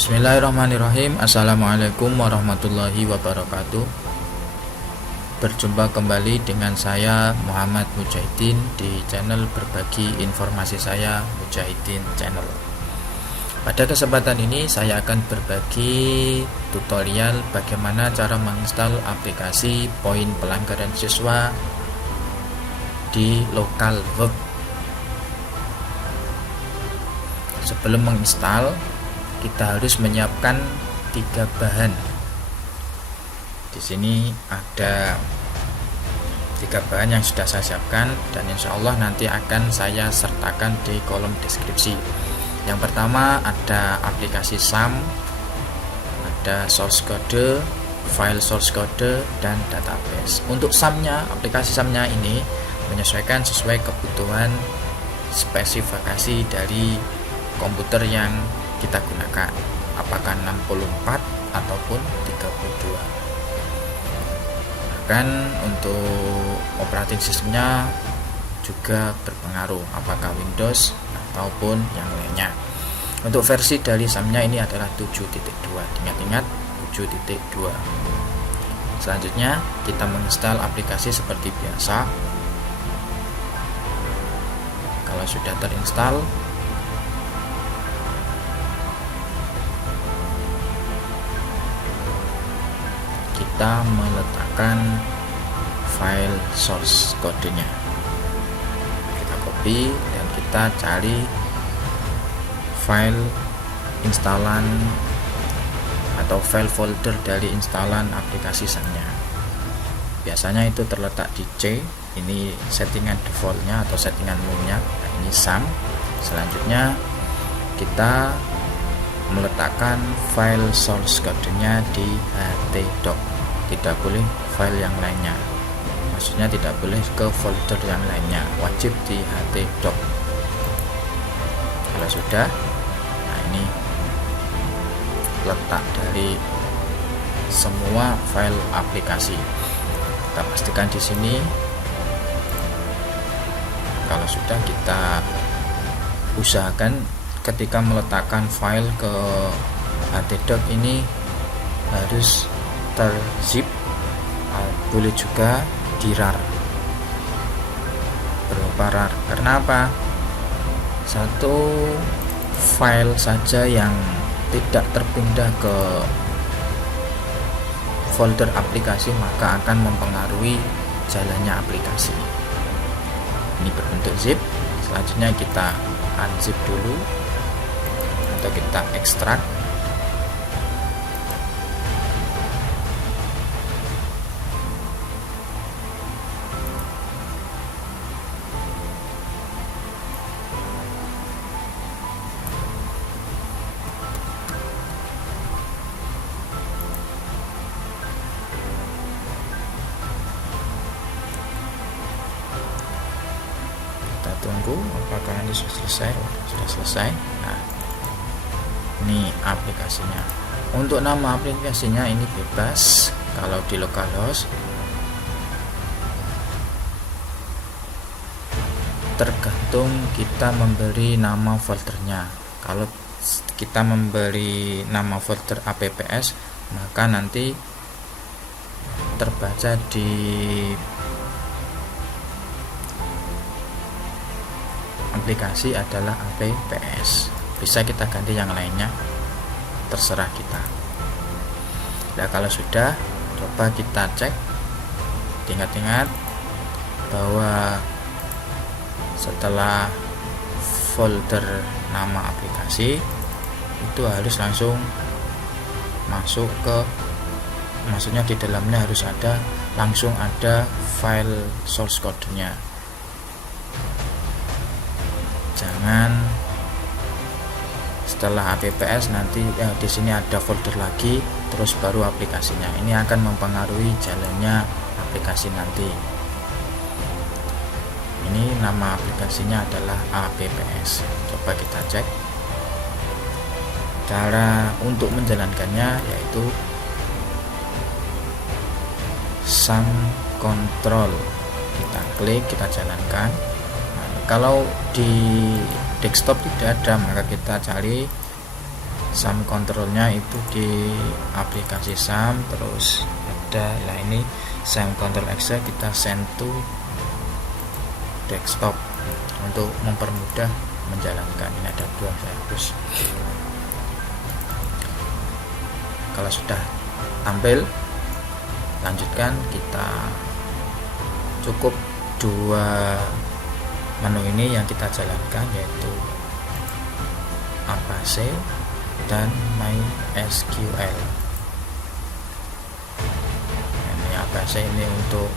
Bismillahirrahmanirrahim. Assalamualaikum warahmatullahi wabarakatuh. Berjumpa kembali dengan saya Muhammad Mujahidin di channel berbagi informasi saya, Mujahidin Channel. Pada kesempatan ini saya akan berbagi tutorial bagaimana cara menginstal aplikasi poin pelanggaran siswa di lokal web. Sebelum menginstal, kita harus menyiapkan 3 bahan. Di sini ada 3 bahan yang sudah saya siapkan dan insya Allah nanti akan saya sertakan di kolom deskripsi. Yang pertama ada aplikasi SAM, ada source code, file source code, dan database. Untuk SAM-nya, aplikasi SAM-nya ini menyesuaikan sesuai kebutuhan spesifikasi dari komputer yang kita gunakan, apakah 64 ataupun 32. Bahkan untuk operating sistemnya juga berpengaruh, apakah Windows ataupun yang lainnya. Untuk versi dari SAM-nya ini adalah 7.2. Ingat-ingat 7.2. Selanjutnya kita menginstal aplikasi seperti biasa. Kalau sudah terinstall, kita meletakkan file source code-nya. Kita copy dan kita cari file instalan atau file folder dari instalan aplikasi SAM-nya. Biasanya itu terletak di C, ini settingan defaultnya atau settingan umumnya. Nah, ini SAM. Selanjutnya kita meletakkan file source code-nya di htdoc. Tidak boleh file yang lainnya, maksudnya tidak boleh ke folder yang lainnya, wajib di htdoc. Kalau sudah, nah ini letak dari semua file aplikasi. Kita pastikan di sini. Kalau sudah, kita usahakan ketika meletakkan file ke htdoc ini harus terzip, boleh juga di rar, berupa rar. Karena apa? Satu file saja yang tidak terpindah ke folder aplikasi maka akan mempengaruhi jalannya aplikasi. Ini berbentuk zip. Selanjutnya kita unzip dulu atau kita ekstrak. Tunggu apakah ini sudah selesai. Sudah selesai. Nah, ini aplikasinya. Untuk nama aplikasinya ini bebas. Kalau di localhost tergantung kita memberi nama foldernya. Kalau kita memberi nama folder apps, maka nanti terbaca di aplikasi adalah apps. Bisa kita ganti yang lainnya, terserah kita. Nah, kalau sudah, coba kita cek. Ingat-ingat bahwa setelah folder nama aplikasi itu harus langsung masuk ke, maksudnya di dalamnya harus langsung ada file source code-nya. Jangan setelah apps nanti di sini ada folder lagi terus baru aplikasinya. Ini akan mempengaruhi jalannya aplikasi nanti. Ini nama aplikasinya adalah apps. Coba kita cek. Cara untuk menjalankannya yaitu SAM control. Kita klik, kita jalankan. Kalau di desktop tidak ada, maka kita cari SAM kontrolnya itu di aplikasi SAM. Terus ada ini SAM control exe, kita send to desktop untuk mempermudah menjalankan. Ini ada 2, saya hapus. Kalau sudah tampil, lanjutkan. Kita cukup 2 menu ini yang kita jalankan, yaitu Apache dan MySQL. Ini Apache ini untuk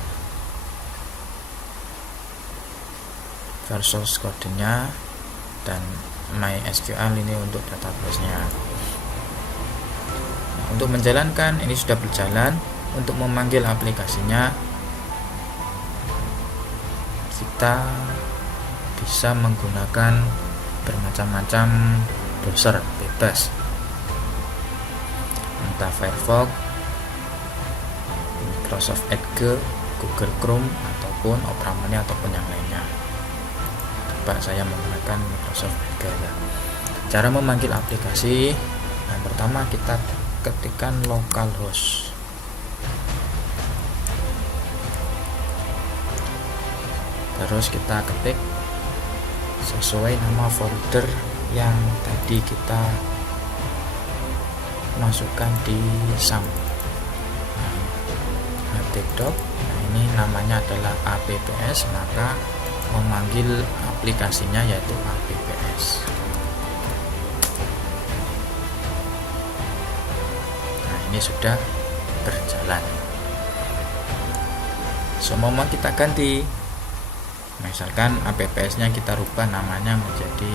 source code-nya, dan MySQL ini untuk database-nya. Nah, untuk menjalankan ini sudah berjalan. Untuk memanggil aplikasinya, kita bisa menggunakan bermacam-macam browser bebas, entah Firefox, Microsoft Edge, Google Chrome, ataupun Opera Mini, ataupun yang lainnya. Coba saya menggunakan Microsoft Edge. Cara memanggil aplikasi, yang pertama kita ketikkan localhost. Terus kita ketik sesuai nama folder yang tadi kita masukkan di SAM. Http. Nah, ini namanya adalah apps, maka memanggil aplikasinya yaitu apps. Nah, ini sudah berjalan. Semua kita ganti. Misalkan apps-nya kita rubah namanya menjadi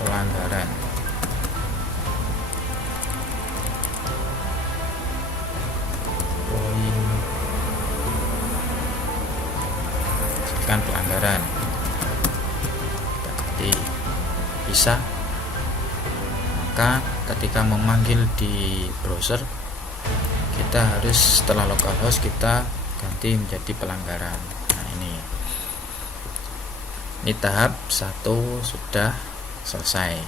pelanggaran. Misalkan pelanggaran. Kita ganti bisa. Maka ketika memanggil di browser, kita harus setelah localhost kita ganti menjadi pelanggaran. Nah, ini tahap 1 sudah selesai,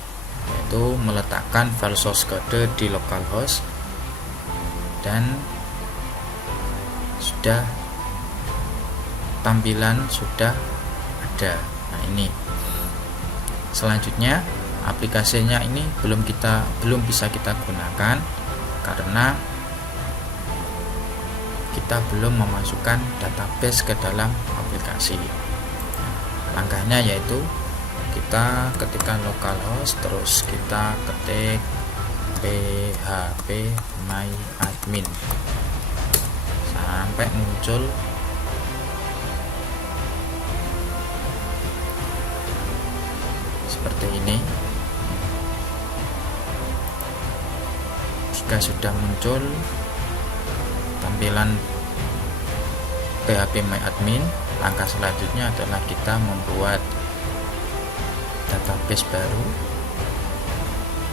yaitu meletakkan file source code di localhost, dan sudah tampilan sudah ada. Nah, ini selanjutnya aplikasinya ini belum bisa kita gunakan karena kita belum memasukkan database ke dalam aplikasi. Langkahnya yaitu kita ketikkan localhost, terus kita ketik php myadmin sampai muncul seperti ini. Jika sudah muncul tampilan PHP myadmin, langkah selanjutnya adalah kita membuat database baru,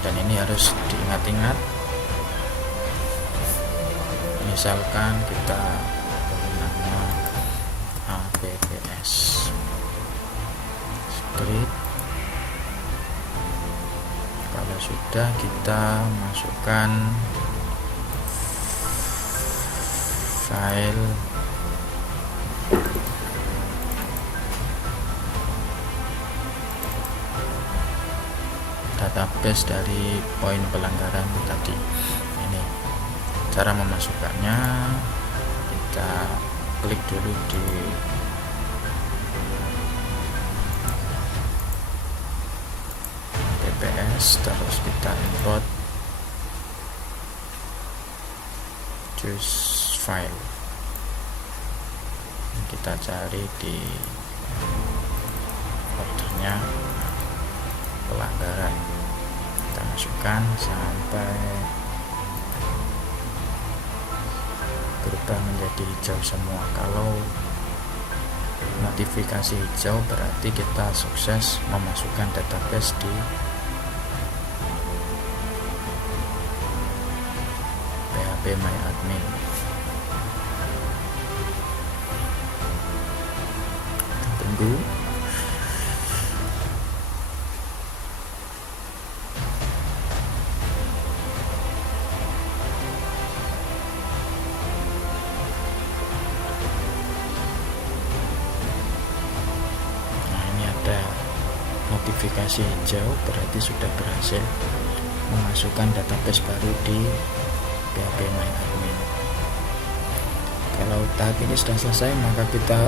dan ini harus diingat-ingat. Misalkan kita beri nama apps script. Kalau sudah, kita masukkan file database dari poin pelanggaran tadi. Ini cara memasukkannya. Kita klik dulu di TPS, terus kita import choose file. Kita cari di foldernya pelanggaran, kita masukkan sampai berubah menjadi hijau semua. Kalau notifikasi hijau berarti kita sukses memasukkan database di PHP myadmin. mengganggu. Nah, ini ada notifikasi hijau, berarti sudah berhasil memasukkan database baru di PHP MyAdmin. Kalau tahap ini sudah selesai, maka kita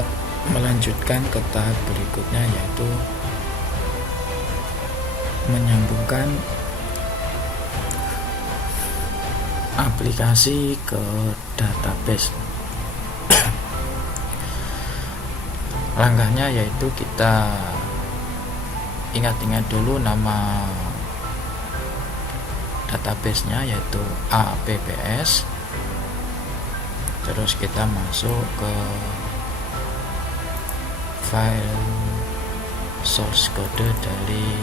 melanjutkan ke tahap berikutnya, yaitu menyambungkan aplikasi ke database. Langkahnya yaitu kita ingat-ingat dulu nama database-nya, yaitu APPS. Terus kita masuk ke file source code dari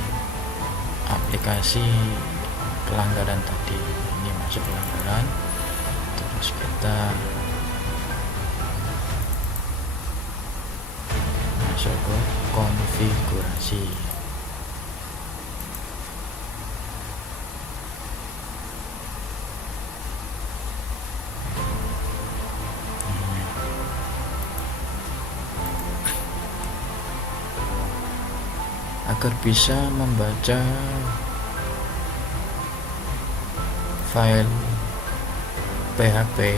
aplikasi pelanggaran tadi. Ini masuk pelanggaran, terus kita masuk ke konfigurasi. Agar bisa membaca file PHP,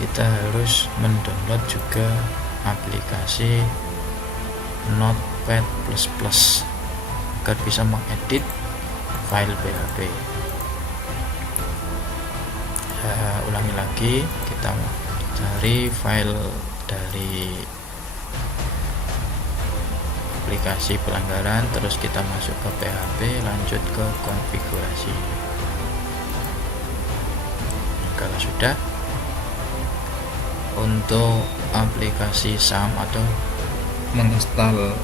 kita harus mendownload juga aplikasi Notepad++ agar bisa mengedit file PHP. Ulangi lagi, kita cari file dari aplikasi pelanggaran, terus kita masuk ke PHP, lanjut ke konfigurasi. Nah, kalau sudah, untuk aplikasi SAM atau menginstal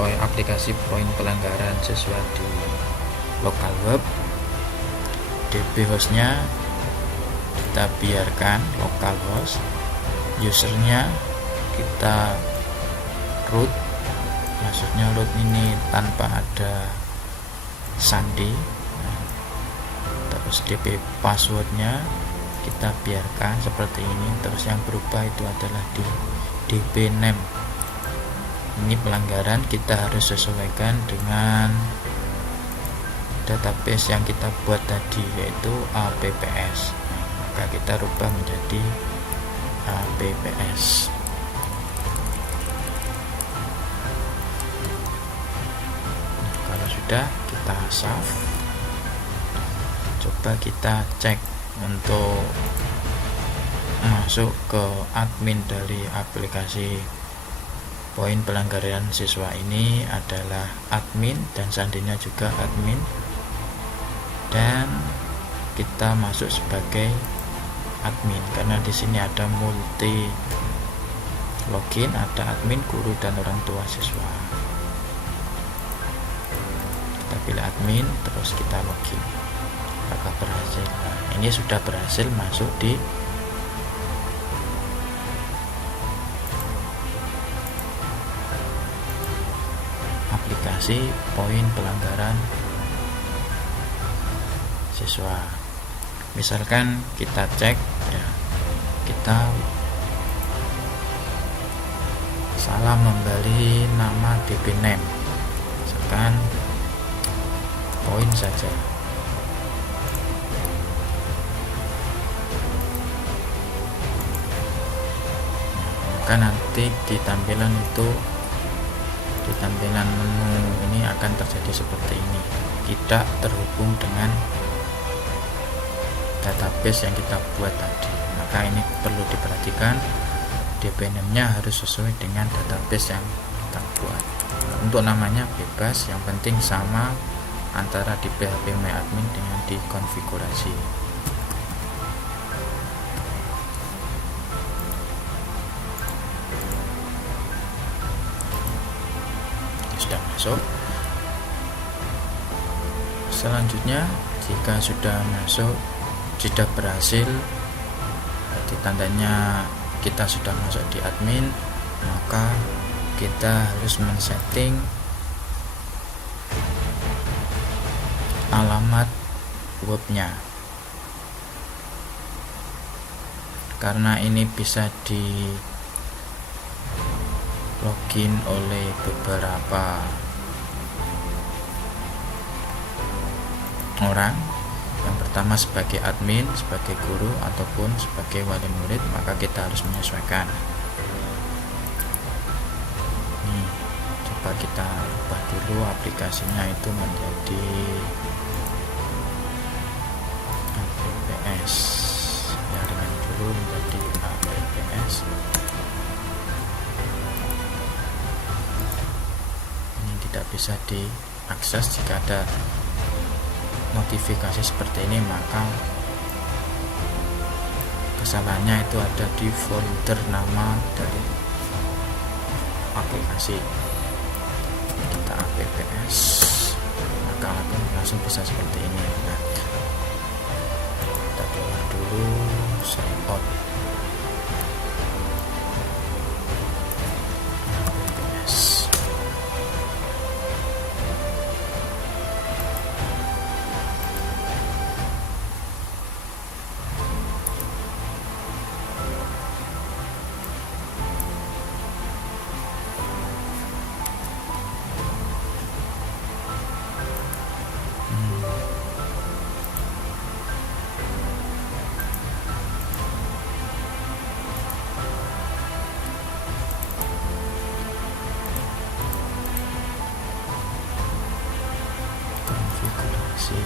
aplikasi poin pelanggaran siswa di local web, DB hostnya kita biarkan localhost, usernya kita root, maksudnya root ini tanpa ada sandi. Terus DB passwordnya kita biarkan seperti ini, terus yang berubah itu adalah di DB name. Ini pelanggaran kita harus sesuaikan dengan database yang kita buat tadi, yaitu APPS. Maka kita rubah menjadi APPS. Sudah, kita save. Coba kita cek untuk masuk ke admin dari aplikasi poin pelanggaran siswa ini adalah admin dan sandinya juga admin, dan kita masuk sebagai admin karena di sini ada multi login, ada admin, guru, dan orang tua siswa. Pilih admin, terus kita login. Apakah berhasil? Nah, ini sudah berhasil masuk di aplikasi poin pelanggaran siswa. Misalkan kita cek ya, kita salah membeli nama DB name, misalkan poin saja. Maka nanti di tampilan menu ini akan terjadi seperti ini, tidak terhubung dengan database yang kita buat tadi. Maka ini perlu diperhatikan, DB name-nya harus sesuai dengan database yang kita buat. Untuk namanya bebas, yang penting sama antara di PHP MyAdmin dengan di konfigurasi. Sudah masuk. Selanjutnya, jika sudah masuk, sudah berhasil, berarti tandanya kita sudah masuk di admin, maka kita harus men-setting alamat webnya, karena ini bisa di login oleh beberapa orang. Yang pertama sebagai admin, sebagai guru, ataupun sebagai wali murid, maka kita harus menyesuaikan. Nih, coba kita ubah dulu aplikasinya itu menjadi APPS, jaringan dulu menjadi APPS. Ini tidak bisa diakses jika ada notifikasi seperti ini, maka kesalahannya itu ada di folder nama dari aplikasi. Kita APPS, maka langsung bisa seperti ini. Nah, kita keluar dulu, sign out. APPS. Konfigurasi.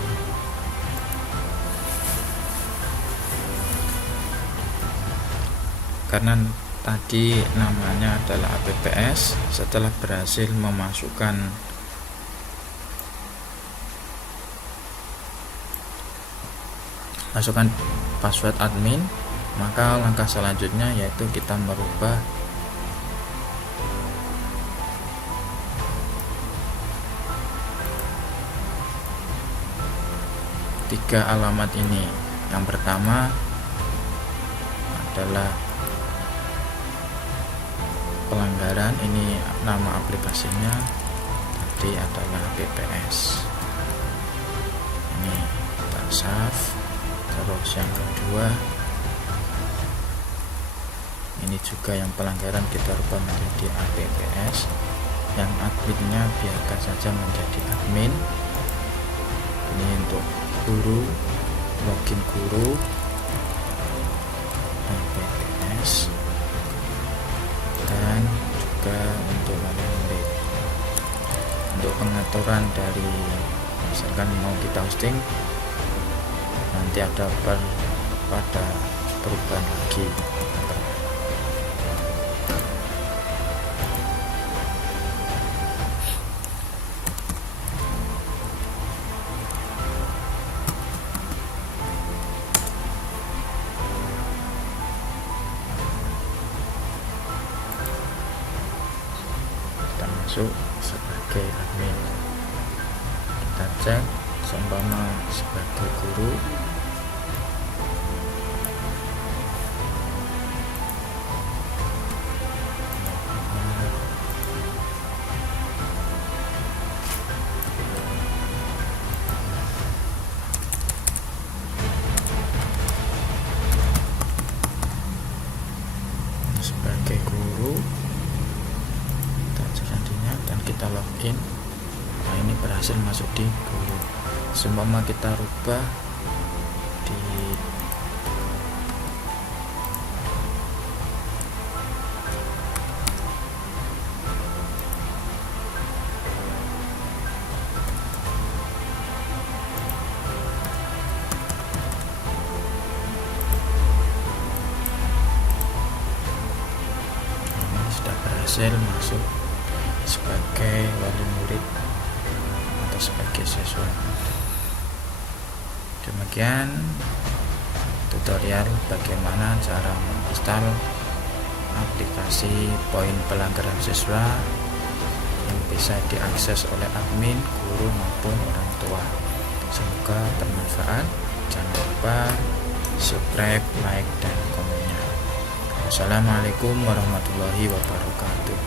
Karena tadi namanya adalah APPS, setelah berhasil memasukkan password admin, maka langkah selanjutnya yaitu kita merubah tiga alamat ini. Yang pertama adalah pelanggaran, ini nama aplikasinya tadi adalah APPS. Ini kita save. Terus yang kedua, ini juga yang pelanggaran kita rubah menjadi APPS. Yang adminnya biarkan saja menjadi admin. Ini untuk guru, login guru, APPS, dan juga untuk wali murid. Untuk pengaturan dari misalkan mau kita hosting, nanti ada pada perubahan lagi. Kita masuk sebagai admin, kita cek seumpama sebagai guru, sebagai guru kita cek nantinya dan kita login. Nah, ini berhasil masuk di guru. Seumpama kita rubah di sudah berhasil masuk sebagai wali murid atau sebagai siswa. Demikian tutorial bagaimana cara menginstal aplikasi poin pelanggaran siswa yang bisa diakses oleh admin, guru maupun orang tua. Semoga bermanfaat. Jangan lupa subscribe, like, dan komennya. Assalamualaikum warahmatullahi wabarakatuh.